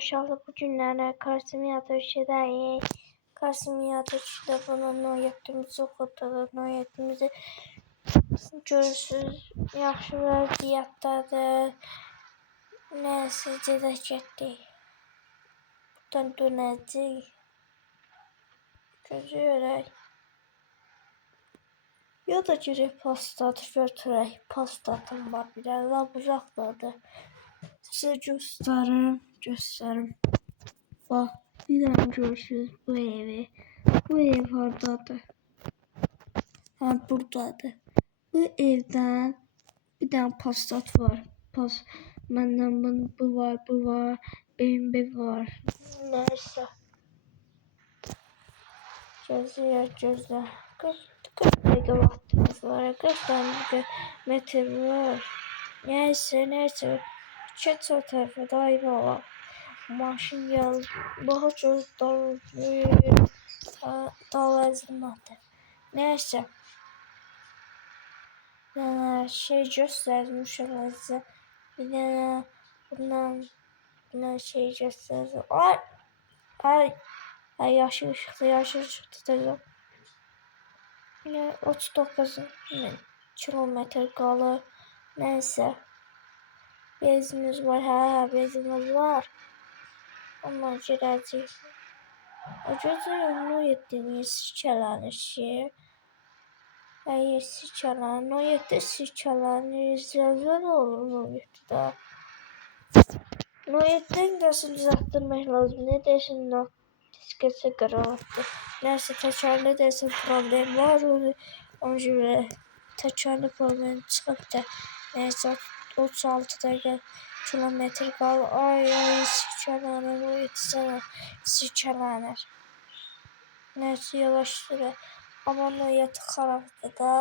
İnşallah bugünlerde Karsimiyatı şeydəyik. Karsimiyatı kitabının noyetimizi oxuduq. Noyetimizi görürsünüz. Yaxşı vəziyyətdədir. Nəysə gedək getdik. Buradan dönəcəyik. Gözləyək. Ya da girək pastatı götürək. Pastatım var bir də. Lap uzaqdadır. Sizə göstərim. Bak, bir daha görürsünüz bu evi. Bu ev hardadır? Ha, buradadır. Bu evdən bir dənə pastat var. Məndən bu var. BMW var. Neyse. Gözlə. 40 dəqiqə vaxtımız var. 40 dəqiqə metr var. Neyse. Keç o tərəfə dayı baba. Maşın geldi. Daha çok dal ezilmedi. Neyse. Yani şey göstermişim size. Bir de bundan şey gösterdim. Ay yaşıl ışıktı da. Yine 39 kilometre kalır. Neyse. Bezimiz var. Bezimiz var. Ama girəcək. Gözləyirəm, etdiyiniz sikələnir şey. Əgər sikələnir, sikələnir, zəlzələ olur noyetdə. Noyetdən dərsini düzəltdirmək lazım. Ne deyəsən, diskəsə qırıldı. Nəysə, təkərli deyəsən problem var. Ona görə təkərli problem çıxıb da. Nəysə, 36 dəqiqə kilometr kal. Ay sikələnir, o yetsene sikələnir. Neyse yavaş süre. Ama noyeti xarabdır da.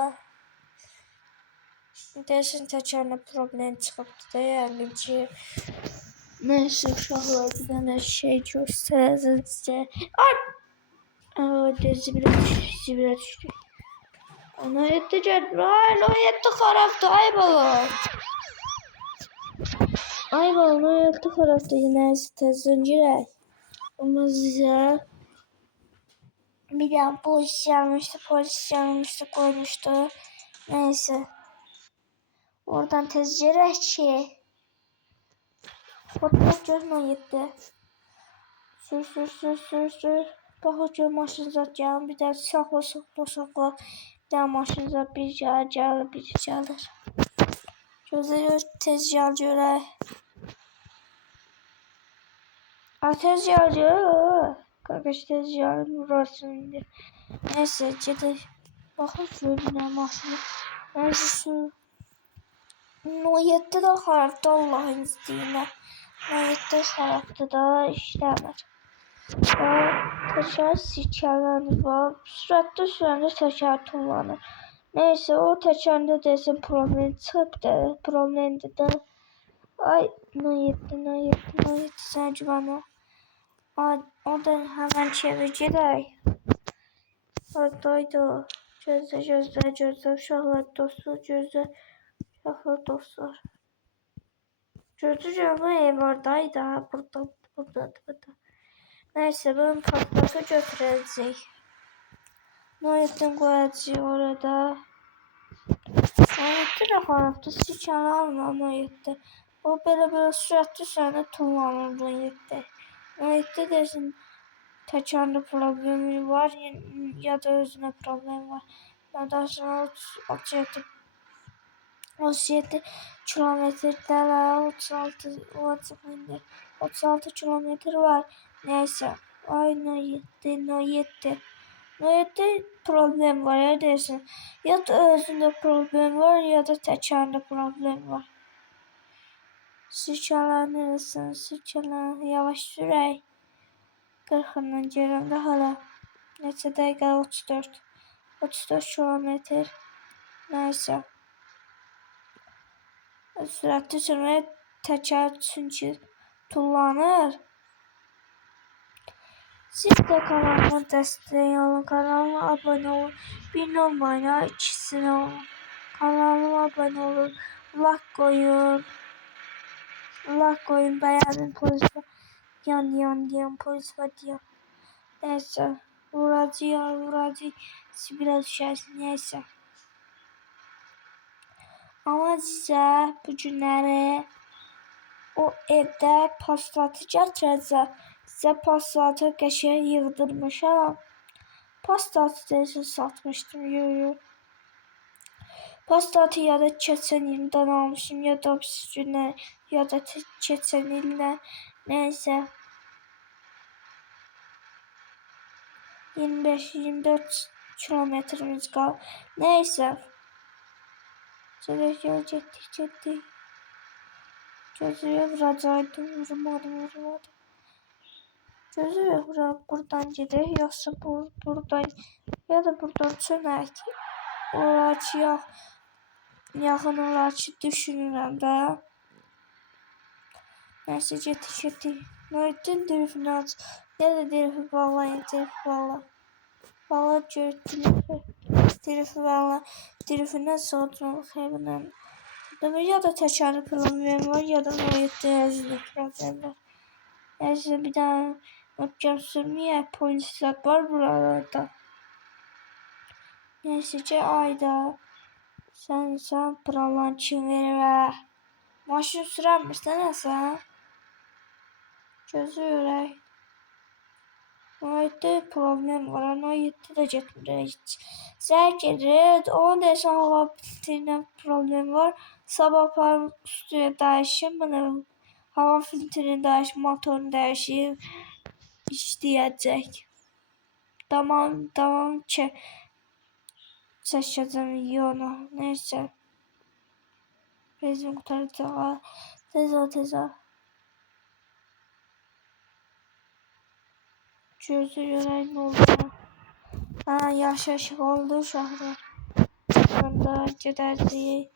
Deyəsən təkərlə problem çıxıbdı da yəni ki. Neyse uşaqlar bir dənə şey göstərəcəm sizə. Ay! Zibirə düşdü. Noyeti gəldi. Ay noyeti xarabdır. Ay baba. Ay bana yaptı tarafta yine tezden girək. Ama size bir daha polis yanmıştı koymuştu. Neyse. Oradan tez girək ki. Fotoğraf görmə yetti. Sür. Baxın maşın zat gəlin. Bir daha saxla. Bir daha maşın zat bir gəlir. Gözləyir tez gələcək. Ateş yağıyor. Kardeş tez yağıyor burası. Neyse gidelim. Bakın şöyle maşını. Neyse su. Noyette de haraptı Allah'ın izniyle. Noyette haraptı da işlemir. Teker sikerler var. Süratli teker kullanır. Neyse o tekerde desin problem çıktı. Problemdi de. Ay noyette sence bana. O da hemen çeviriciler. Oradaydı. Gözle uşaqlar dostlar. Gözle bu ev oradaydı. Burada. Neyse ben patlatı götürəcək. Noyetten koyacaq orada. Noyette de xarabdı. Sikanı alma noyette. O belə süratli sənə tullanır noyette. Noyette desin. Təkərli problemi var ya da özünə problem var. Ya da 37 kilometrdə 36 kilometr var. Neyse. Ay noyette. Noyette problem var ya desin. Ya da özünde problem var ya da təkərli problem var. Sürçələn. Yavaş sürək. 40'dan gələndə hala. Neçə dəqiqə 34 kilometr. Neyse. Sürətli sürmək təkər çünki tullanır. Siz de kanalıma dəstək olun. Kanalıma abone olun. Birini olmayın, ikisini olun. Kanalıma abone olun. Like koyun. Beğenin polisler. Yan polis var yan. Neyse. Vuracı. Sibir'e düşersin neyse. Ama size bu günləri o evdə paslatı gətirəcək. Sizə paslatı qəşəng yığdırmışam. Paslatı deyəsən satmışdım. Yo. Paslatı ya da keçən ildən almışım ya da gündən ya da keçən ildən. Neyse. 25-24 kilometrimiz kaldı. Neyse. Getdik. Gözüye vuracaydım. Vurmadım. Gözüye buradan gidelim. Yoksa buradan ya da buradan çönek. Olar yaxın olar ki düşünürəm də. Neyse getdik. Nöydün telefonu aç. Ya da telefonu bağlayın. Bağla görüntülü. Telefonu soğutmalı xeyrindən. Ya da təkərli problem var ya da noyette yazılı problem var. Neyse bir daha öpeceğim sürmeye polisler var buralarda. Neyse ki ayda sen buralar kim verir maşın sürəmirsən sən? Gözü ürək. Noyette problem var. Noyette də getmir heç. Zəng gedir. Onun deyəsən hava filtrindən problem var. Sabah aparım üstüyə dəyişim. Hava filtrini dəyişim, motorunu dəyişim. İşləyəcək. Tamam ki çəkəcəm videonu. Neyse. Bezim qutaracaq. Tez ol. Gözü görək nə oldu. Yaşıq oldu uşaqlar. Onda gedərdik.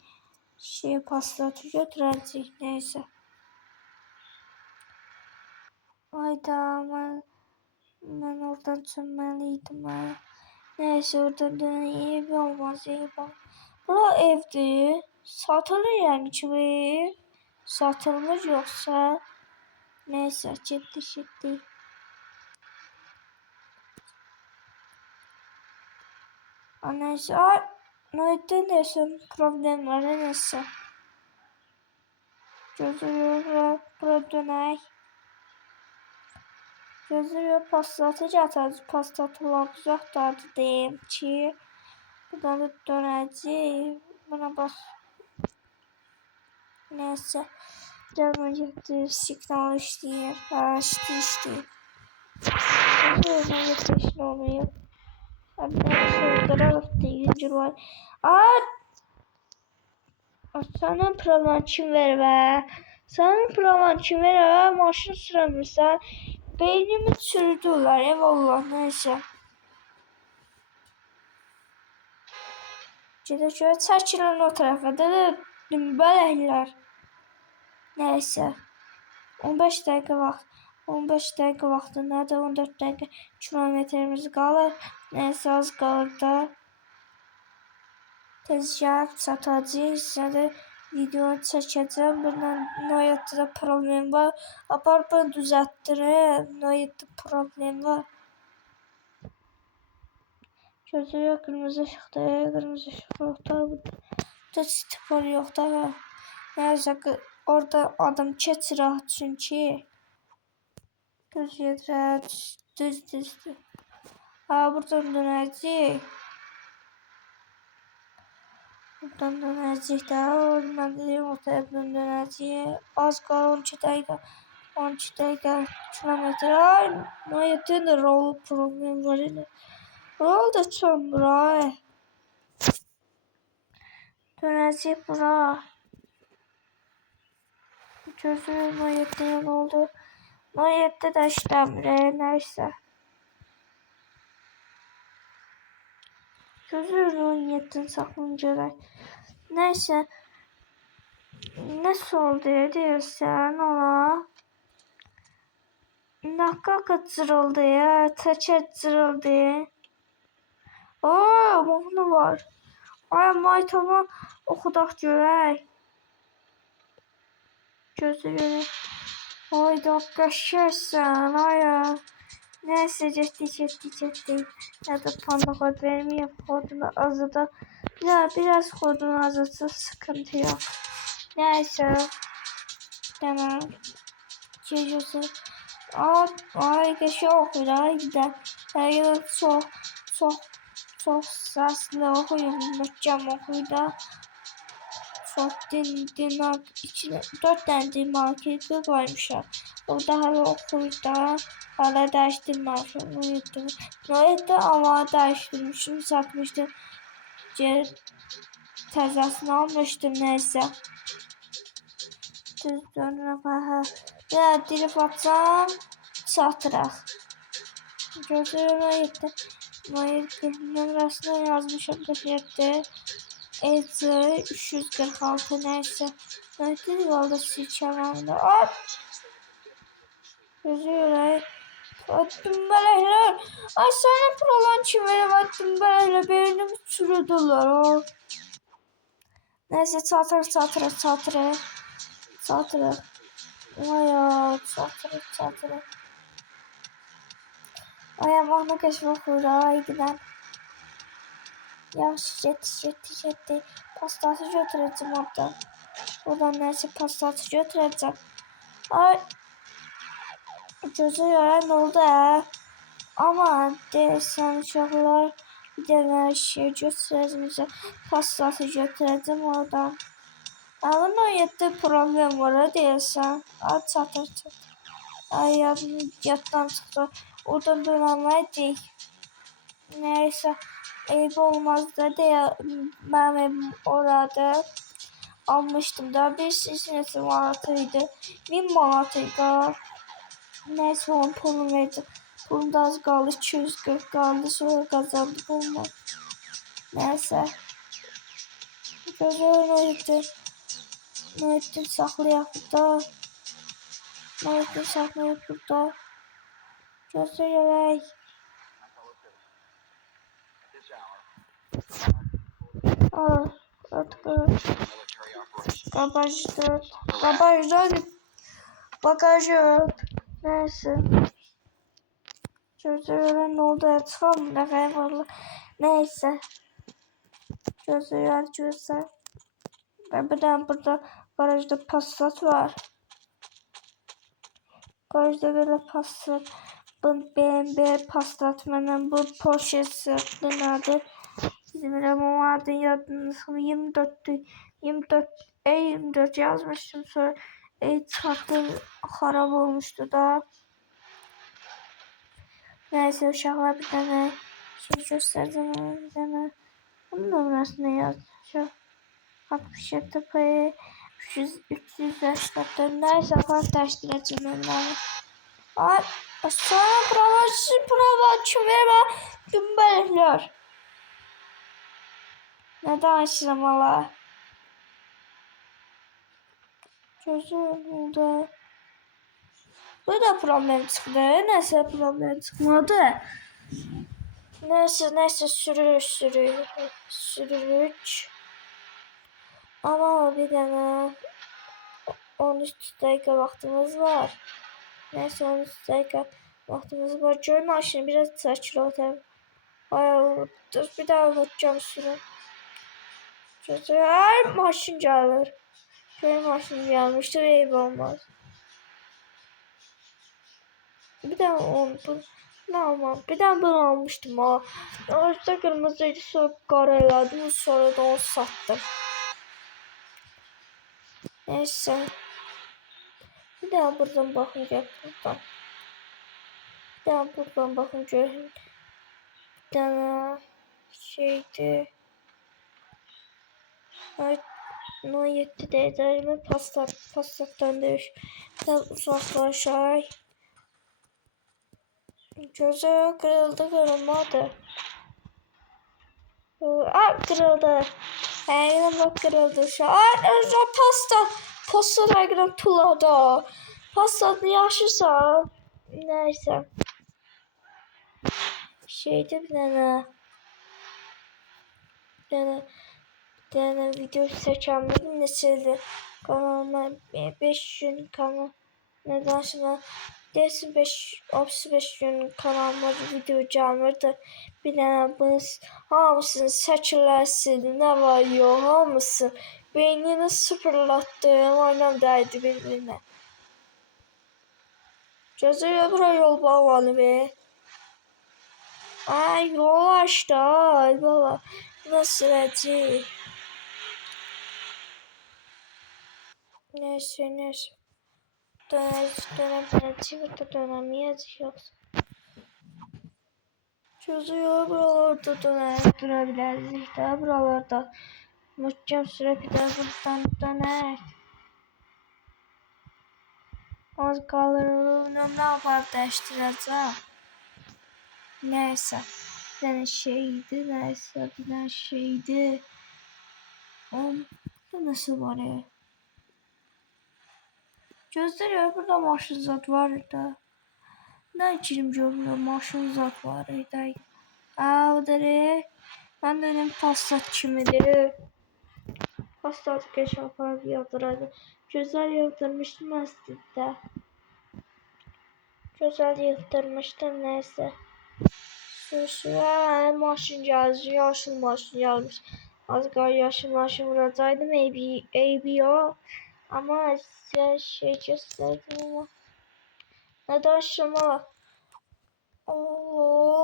Paslatı götürəcək. Neyse. Hayda ben oradan çönmeliydim. Neyse oradan döneyim. Ev olmaz. Bura evdir. Satılır yani ki bu ev. Satılmır yoksa. Neyse ciddi. Neyse. Neyden dersen problem var. Neyse. Gözü bura dönək. Gözü paslatı gətirəcək. Paslatı uzaqdadır deyim ki. Buradan da dönəcək. Buna bas. Neyse. Canım getir. Signal işləyir. İşləyir. Gözü getir olmuyor. Yüzür var. Sana problem kim verir? Maşın sürəmirsən. Beynimi çürüdülər. Eyvallah. Neyse. Gedək çəkilin o tərəfə. Dümbələklər. Neyse. 15 dəqiqə vaxtındadır. 14 dəqiqə kilometrimiz qalır. Neyse az qalır da. Tez gəlib çatacaq. Sizə də video çəkəcəm. Bundan noyatda problem var. Apar bunu düzəltdirin. Noyatda problem var. Gözü kırmızı ışıqdır. Kırmızı ışıq yoxdur. Burada stipor yoxdur. Neyse orada adam keçir çünki. Düz yedirə. Düzdür. Buradan dönəcək. Buradan dönəcək də. Mən deyim o tərəfdən dönəcək. Az qalır 12 dəqiqə kilometr. Noyatın da rol problem var. Rol da çömür. Dönəcək bura. Gözü noyatın oldu. Noyatda da işləmir. Neyse. Gözü noyatın saxlını görək. Neyse. Nasıl oldu deyirsən ona? Nakaka cırıldı ya. Təkər cırıldı. Mahnı var. Maytama oxudaq görək. Gözü görək. Ay dakika şersen aya. Neyse ciddi. Ya da panda kod vermeyeyim. Kodunu azıda. Ya biraz kodunu azıtsa sıkıntı yok. Neyse. Tamam. Çeşitli. Ay geçiyor okuyla gider. Her yıl çok sesli okuyun. Bütçem okuyla. Çok içine 4 tane din marketi koymuşlar. Orada hala okuyda. Hala değiştirmişim. Nöbette ama değiştirmişim. Satmıştım. Təzəsini almışdım neyse. Düz dönürəm. Ya dirib atsam çatıraq. Gözürüm ayıbdı. Nömrəsini yazmışım 47. Ece 346 neyse. Nöbette yolda silkələndi. Hop! Gözürüm. Dümbələklər. Ay sana prolan kim verəm? Dümbələklər beynimi çürüdülər. Neyse çatırıq. Aya çatırıq. Aya mahnı keşfi oxuyuruq gidən. Yaxşı getdi. Pastatı götürəcəm oradan. Oradan neyse pastatı götürəcəm. Ay gözü yara ne oldu ha? Ama deyəsən uşaqlar bir dənə şey götürəcəm. Pastatı götürəcəm oradan. Ama 17 problem var deyəsən. Ay çatır. Ay yaddan çıxdı. Oradan dönəməydik. Neyse eyb olmazdı deyə mənim evim orada. Almışdım da bir neçə manatıydı. 1000 manatıydı. Neyse onun pulunu verdim. Pulum da az qaldı. 240 qaldı. Sonra qazandım pulumu. Neyse. Gözü Nurettin saxlayaq burada. Gözləyək. Artıq bagajı. Neyse. Gözləyək ne oldu? Çıxalım da qayvarlı. Neyse. Gözləyək. Bir tane burada garajda Passat var. Garajda böyle Passat. Bu BMW Passat. Məndən bu Porsche sırtlı adı. Bizim Ramon adı yadınız 24 yazmıştım sonra çıkarttım harap olmuştu da. Neyse uşaqlar bir tane şey göstereceğim bir tane. Bunun numarasını yazmışım. 67 P 384 neyse fark değiştireceğim onları. Ay sonra prova verme dümbelekler. Ne danışırım valla. Gözüm oldu. Burada problem çıktı. Neyse problem çıkmadı. Neyse sürürük. Ama bir tane 13 dakika vaktimiz var. Neyse 13 dakika vaktimiz var. Göy maşını biraz saçlı otalım. Ay dur bir daha bakacağım sürü. Her maşın gelir. Göy maşını gelmiştir eyb olmaz. Bir tane bunu almıştım ha. Ağaçta kırmızıydı sonra karaladım sonra da onu sattım. Neyse. Bir daha buradan bakın buradan. Bir daha buradan bakın görün. Bir tane şeydi. Ay, no 7 derece Passat'tan dövüş. Biraz uzaklaşay. Gözü kırıldı kırılmadı. Kırıldı. Aynen bak kırıldı şu an. Pasta aynen tuladı. Pastanı yaşırsa. Neyse. Şeyde bir tane video seçemedim nesildi. Kanalıma 5 gün kanal Neden şimdi desin 35 gün kanalıma video gelmirdi. Bir dənə bunu hamısını şəkilləşdirdi. Ne var yok hamısı. Beynini sıfırlattım. Oynam dəydi bir-birinə. Gözəl bura yol bağlanı be. Ay yol açtı ay baba. Nasıl acı? Neyse. Burada dönemeyeceğiz yoksa. Çözüyor buralarda durabiliriz de buralarda. Muhkem süre bir daha buradan döner. Az kalır ne yapar değiştireceğim. Neyse. Bir şeydi. Bu nasıl var ya? Gösteriyor burada maşın zat var da. Ne içerim burada maşın zat var da. O da ben de öyle Passat kimidir. Passat geç aparıp yıldırdı. Güzel yıldırmıştım aslında. Güzel yıldırmıştım neyse. Sürüsüne maşın geldi. Yaşıl maşın gelmiş. Az kadar yaşıl maşın vuracaktım. ABO. Ama size şey gösterdim ama. Neden şuna? Allah.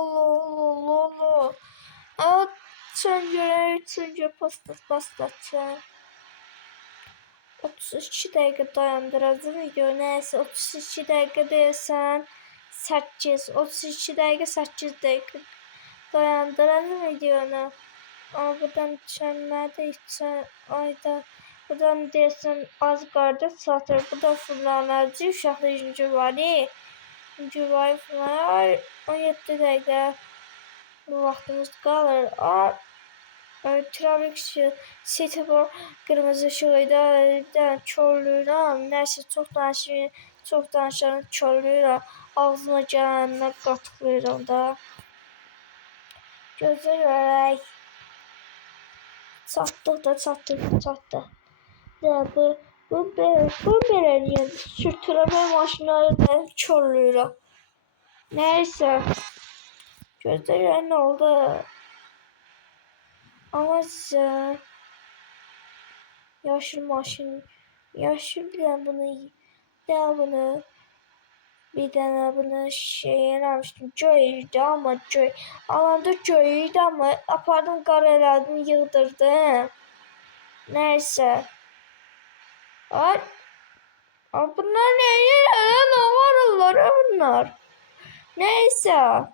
Aa, Çöngə paslatacağım. 32 dəqiqə dayandıracağım video. Neyse 32 dəqiqə deyəsən 8. 32 dəqiqə 8 dəqiqə dayandıracağım videonu. Ama buradan düşənmədə içən ayda. Buradan deyəsən az qarda satır. Buradan fırlanacaq. Uşaqlı 3-cü var. 3-cü var fırlanır. 17 dəqiqə. Bu vaxtımız qalır. Trafik setup'u kırmızı ışığıydı. Çorluyla neyse çok danışanın çorluyla ağzına gelenler qatıqlayıram da. Gözler verək. Çatdıq. Ya bu belə niyə sürtürəmə maşınları da çorluyuram. Neyse. Gözler verək nə oldu? Ama size yaşıl maşın bir tane bunu şey eləmişdim. Joy'ydi ama Joy. Alanda Joy'ydi ama apardım qaraladım yığdırdım. Neyse. Ay. Bunlar ne yerler? Ne varırlar bunlar? Neyse.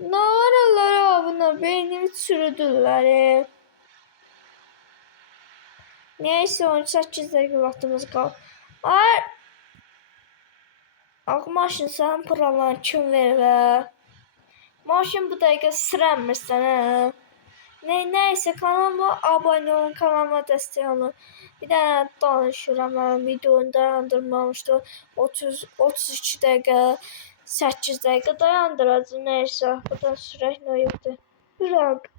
Ne varırlar bunlar? Beynimi çürüdüler. Neyse 18 dakika vaxtımız qaldı. Ay. Maşın sən paralar kim verir? Maşın bu dəqiqə sürənmirsən hə? Neyse kanalıma abone olun, kanalıma dəstək olun. Bir dənə danışıram, videonu dayandırmamışdım. 32 dəqiqə, 8 dəqiqə dayandıracağım. Neyse buradan sürək nə yoxdur.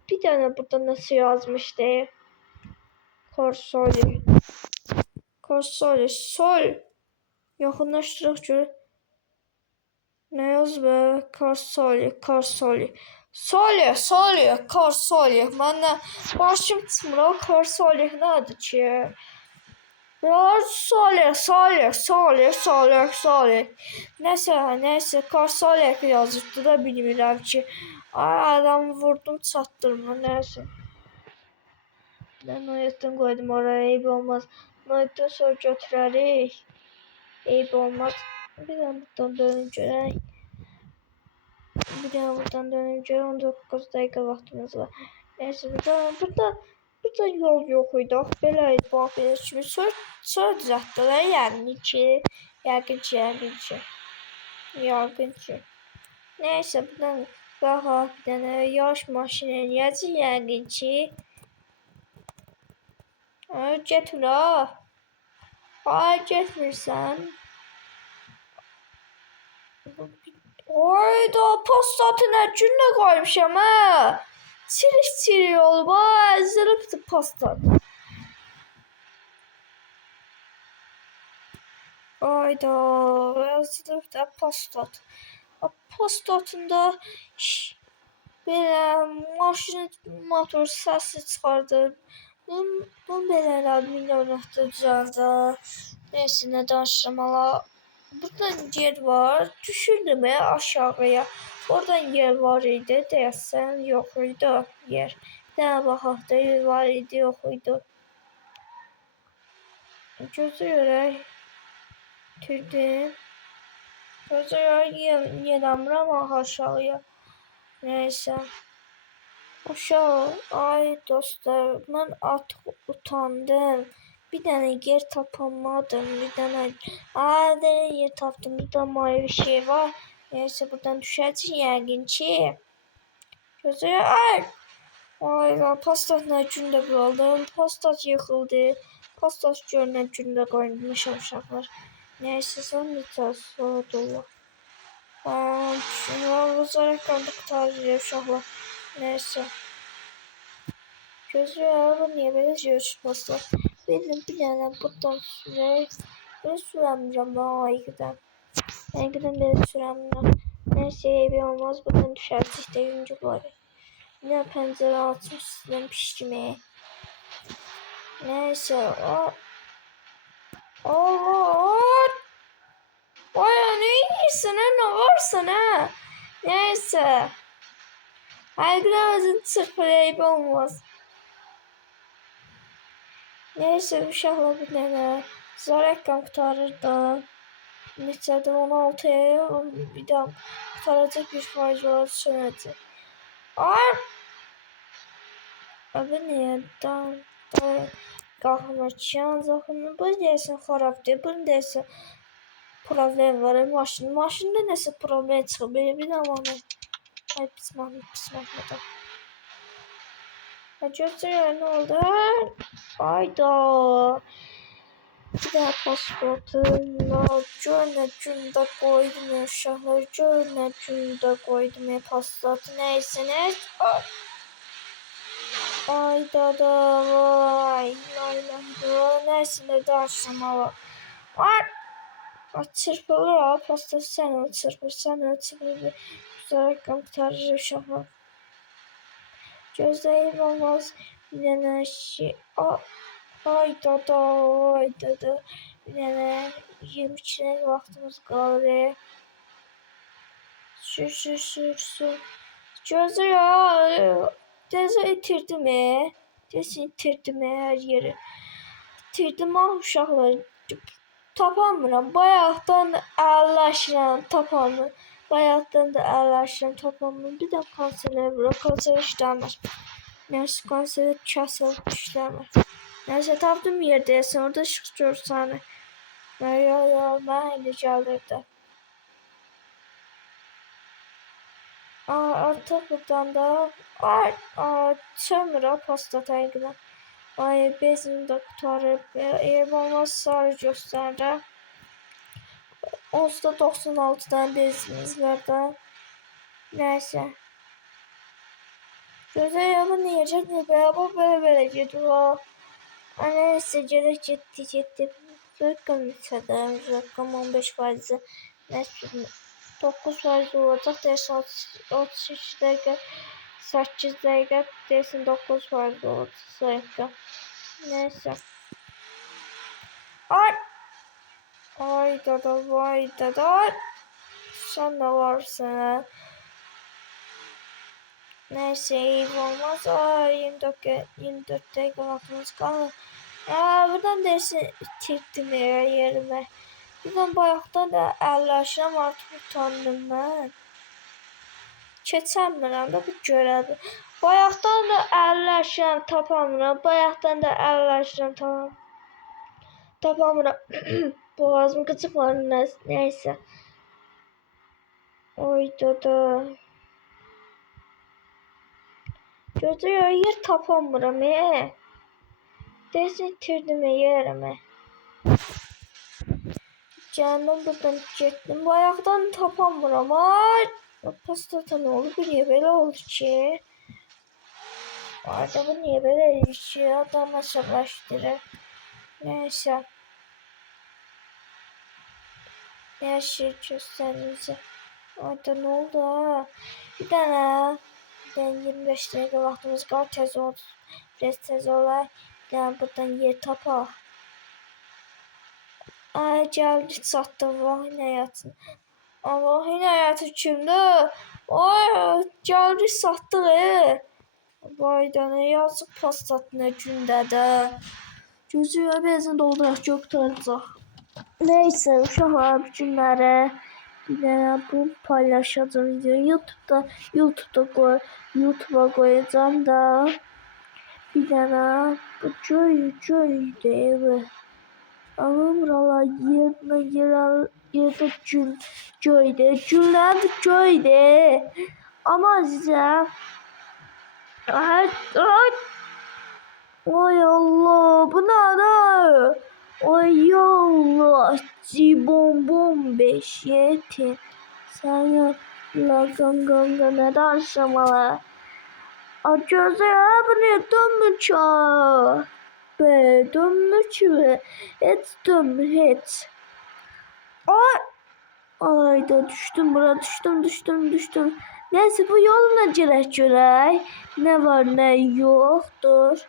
Bir dənə burada nasıl yazmışdı? Korsoli, sol. Yaxınlaşdıraq görək. Ne yazdı? Korsoli. Korsoli. Mənə başım çıxmır o Korsoli nədir ki? Korsoli. Neyse Korsoli yazıbdı da bilmirəm ki. Ay adamı vurdum çatdırma neyse. Ben noyatdan koydum oraya eyb olmaz. Noyatdan sonra götürərik. Eyb olmaz. Bir daha buradan dönüp görək. 19 dakika vaxtımız var. Neyse burada yol yok idi. Belə bax belə kimi sonra düzəltdilər. Yəqin ki. Neyse buradan baxaq bir dənə yavaş maşın eləyəcək yəqin ki. Get ula. Ay getmirsən. Oyda postatı nə günlə qoymuşam ha. Çirik olub ha. Zırıbdı postat. Ayda yazılıb da postat. Postatında belə maşın motor səsi çıxardır. Bunun belə elədim, oynatacağında. Neyse, ne danışmalar. Buradan yer var. Düşürdüm aşağıya. Oradan yer var idi. Deyəsən yox idi yer. Nə baxaq da yer var idi, yox idi. Gözləyərək türdüm. Gözləyərək yenəmirəm aşağıya. Neyse. Aşağı, ay dostlar, ben artık utandım. Bir tane yer tapamadım. Bir tane yer taptım. Bir tane mavi şey var. Neyse, buradan düşeceğiz yəqin ki. Gözləyək. Ay, pastat ne gündə qaldım. Pastat yıkıldı. Pastat görünən gündə qoymuşam uşaqlar. Neyse, son neçə saat olur. Vuracaq qandıqlar uşaqlar. Neyse. Gözlüyorum niye böyle yarışması. Benim bir tane buradan sürerek ben süremiyorum aygıdan. Aygıdan beri süremiyorum. Neyse bir olmaz buradan düşeriz işte yuncu var. Yine pencere açmış sizden pişmeye. Neyse o Vay ne iyisin ha, ne varsa ne. Neyse. Aygıdan özün çırpılayıp olmaz. Neyse uşaqlar bir dənə zarəkəm qutarır da. Neçədir 16-ya bir daha qutaracaq bir faiz var sönəcək. Ay! Abi niyə qalxmışam zaxını? Bu deyəsən xarabdır, bu deyəsən problem var maşın. Maşında nəsə problem çıxıb, bir də onu. Ay pis mahnı. Gözləyir nə oldu? Ayda. Bir daha pasportunu görünə gündə qoydum uşaqlar. Görünə gündə qoydum pasportu. Neyse ne? Ayda da vay. Neyse ne danışmalı. Çırpılır ha pasport sen o çırpır. Güzel rakam kurtarır uşaqlar. Gözləyim olmaz bir dənə şey. Ayda da bir dənə 22 dəqiqə vaxtımız qalır. Sür. Gözlə ya. Deyəsən itirdim hər yeri. İtirdim uşaqlar. Tapamıram. Bayaqdan əlləşirəm, tapamıram. Bayaqdan da əlləşirəm, tapamıram. Bir də konserlər var. Konser işləmir. Neyse konser kəsər işləmir. Neyse tapdım yerdəyəsən. Orada işıq görsən. Ya, mən elə gəlirdi. Artıq buradan da çömür pastat aygıdan. Ay bezini de kurtarıp eğer olmaz sarı gösterdi. Onsuz da 96 tane bezimiz var da. Neyse. Gözler bu niyecek ne beraber böyle gidiyor. Neyse gerek gitti. Rakam yükseldi. Rakam 15 faizi. Neyse 9 faiz olacak. Dersin 33 dakika 8 dakika dersin 9 faiz olacak. Neyse. Ay dada. Sen de varsın. Neyse iyi olmaz. 24 dakika vaktimiz kaldı. Buradan dersi itirdim yerime. Buradan bayaqdan da əlləşirəm, artıq utandım mən. Keçəmirəm də bu görədir. Bayaqdan da əlləşirəm, tapamıram. Bayaqdan da əlləşirəm, tapamıram. Boğazım qıcıqlar, neyse. Oyda da. Gözləyir, yer tapamıram, Deyəsən itirdim yerimi. Gəldim buradan getdim. Bayaqdan tapamıram. Pastata ne oldu? Bu niye böyle oldu ki? Acaba niye böyle oldu ki? Adam aşağılaştırır. Neyse. Her şey gösterinize. Orada ne oldu ha? Bir tane. Ben 25 dakika vaktimiz var. Tez ol. Biraz tez olay. Yani buradan yer tapa. Ay geldi sattı. Vay ne hayatın. Allah'ın hayatı kimdi? Ay geldi sattı. Vay da ne yazık pastat ne gündədə. Gözü benzin dolduraq götürəcək. Neyse uşaqlar bu günləri bir dənə bu paylaşacağım video YouTube'a koyacağım da bir dənə bu göy ama buralar yerdə göydə ama sizə ay Allah bu ne lan? Ay Allah bonbon 5 yetin. Sen la ganga ne danışamalı. Acıza ya bu ne dönmüş be dönmüş be. Hiç dönmüş hiç. Ay da düştüm bura düştüm. Neyse bu yoluna girək. Ne var ne yoktur.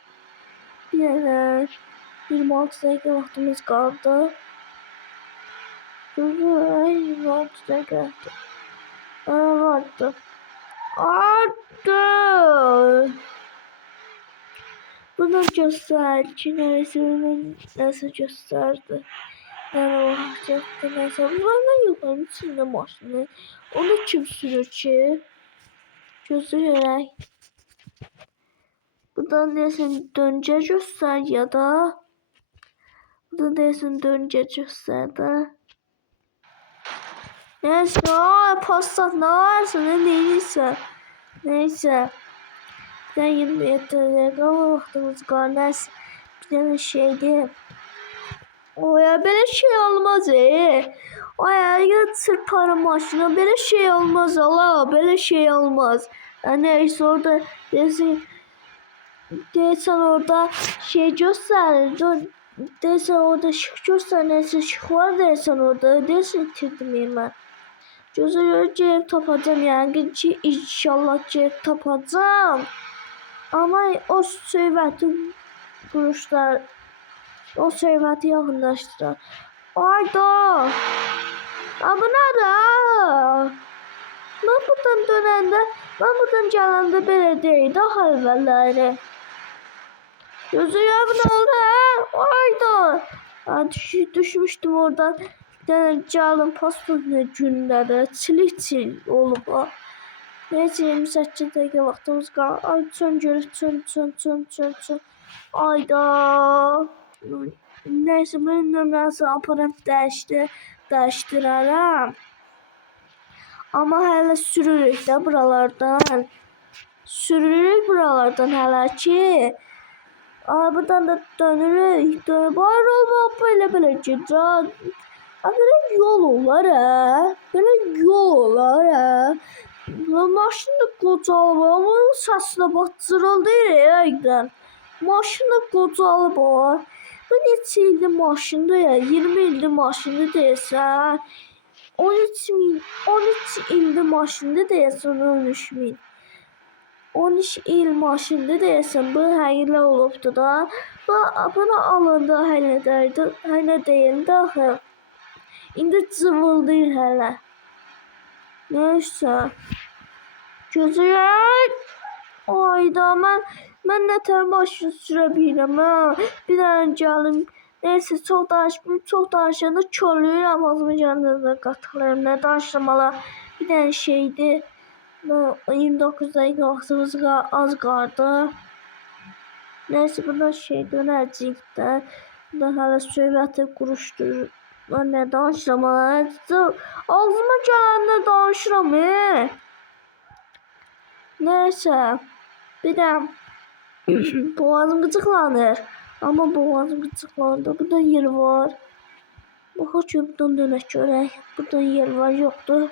Yani 26 dakika vaktimiz kaldı. 26 dakika vardı. Bunu gösterci neresinin nasıl gösterdi. Yani o hakikaten neyse. Bunlarla yukarı içinde maşını. Onu kim sürüyor ki? Gözülerek. Buradan nesin dönce göster ya da buradan nesin dönce göster de. Neyse pastat ne varsa neyse. Ben 27 dakika vaktimiz var. Neyse bir tane şeydi. O ya böyle şey olmaz O ya çırparım maşına böyle şey olmaz Allah böyle şey olmaz. Yani neyse orada Deyəsən orada şey göstərir. Deyəsən orada şık göstərir. Neyse şık var deyəsən orada. Deyəsən itirdim mən. Gözə görə gəlib tapacam. Yəni ki inşallah gəlib tapacam. Amma o söhbəti quruşlar. O söhbəti yaxınlaşdırar. Ayda. Amma nədə? Mən buradan gələndə belə deyil. Daha əvvəlləri. Gözü ne oldu ha? Ayda. Düşmüştüm oradan. Bir tane canım paspasını günleri çilik olup o. Neyse 28 dakika vaktimiz kaldı. Ay çön. Ayda. Neyse benim nömrəsi aparat dəyişdirərəm. Ama hələ sürürük də buralardan. Hələ ki. Buradan da dönürük. Var olma böyle gideceğiz. Böyle yol olar ha. Maşın da qocalıb ama səsinə batırıldı ya. Maşın da qocalıb o. Bu neçə ildir maşında ya? 20 ildir maşında deyəsən. 13 ildir maşında deyəsən 13 min. 13 il maşında deyəsən bu həqiqlə olubdu da. Bunu alanda hələ deyildi axı. İndi cıvıldayır hələ. Neysə. Gözəyək. Ayda mən nətər maşın sürə bilirəm ha. Bir dənə gəlim. Neysə çox danışanda körlüyürəm. Ağzımı gəlinə qatılırım. Nə danışmalı. Bir dənə şeydi. 29 dakika vaxtımız az qaldı. Neyse bundan şey dönəcək də. Bundan hələ söhbəti quruşdur. Mən nə danışıram? Ağzıma gələndə danışıram. Neyse. Bir də boğazım qıcıqlanır. Amma boğazım qıcıqlandı. Burada yer var. Baxaq ki buradan dönək görək. Buradan yer var yoxdur.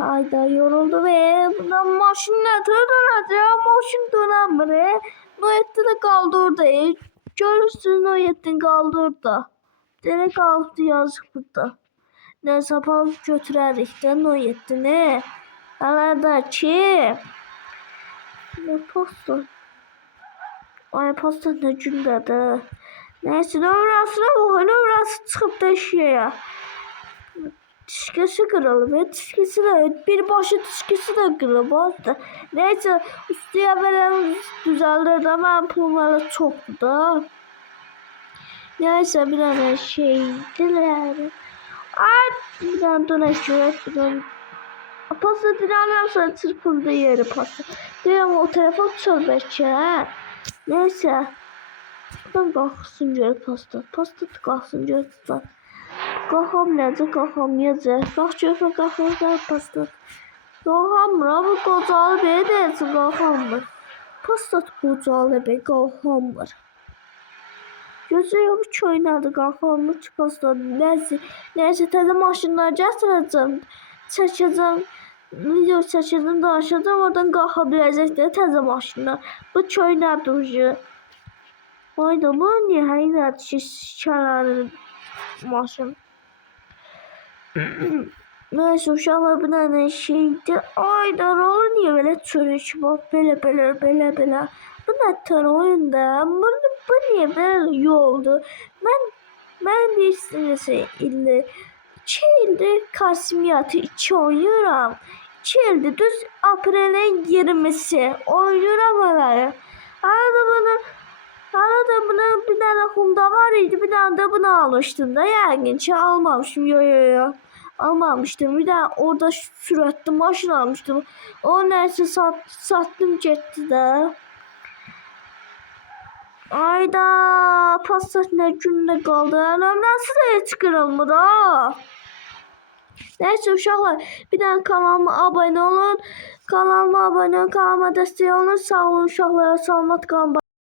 Hayda yoruldu be. Buradan maşın nətər dönəcək? Maşın dönəmir. Noyetdə də qaldı orada. Görürsünüz Noyettin qaldı orada. Direkt altı yazık burada. Neyse yapalım götürərik də Noyetini. Hələ da ki. Ne posta? Ay posta ne gündədir. Neyse numarasına bakın. Numarası çıxıb da eşiyə. Dişkisi kırılıb. Dişkisi de bir başı dişkisi de kırılıb. Neyse üstüye veren düzeldir de ben pulları çoktu da. Neyse bir tane şeydiler. Ay bir tane dönüşüyor. Bir tane pasta dinlemem sonra çırpıldı yeri pasta. Diyorum o telefon çal belki. Neyse. Ben kalksın gör pasta. Pasta kalksın gör pasta. Qalxam necə qalxam necə? Qalx görfə qalxam pasta. Qalxamır bu qocalı belə deyəcək qalxamır. Pasta qocalı belə qalxamır. Gözü yox köynədi qalxamır ki pasta. Nəysə təzə maşınlar gətirəcəm. Çəkəcəm. Video çəkəcəm danışacağım oradan qalxa biləcək də təzə maşınlar. Bu köynədi ucu. Ayda bu niyə həynədi ki şikələrin maşın. Neyse uşaqlar bir tane şeydi. Ay da rolu niye böyle çörük var? Böyle. Bu ne tür oyunda? Bu niye böyle yoldu? Ben bir sinirse illi. 2 ildir Kasimiyyatı 2 oynuyorum. 2 ildir düz Aprel'in 20'si oynuyorum onları. Arada bunu bir tane Honda var idi. Bir tane de bunu almıştım da. Yani ki almamıştım. Yo. Almamıştım. Bir de orada süratli maşın almıştım. O neyse sattım gitti de. Ayda pasat ne günde kaldı. Nasıl da hiç kırılmadı ha. Neyse uşaqlar bir tane kanalıma abone olun. Kanalıma destek olun. Sağ olun uşaqlar. Salamat qalın.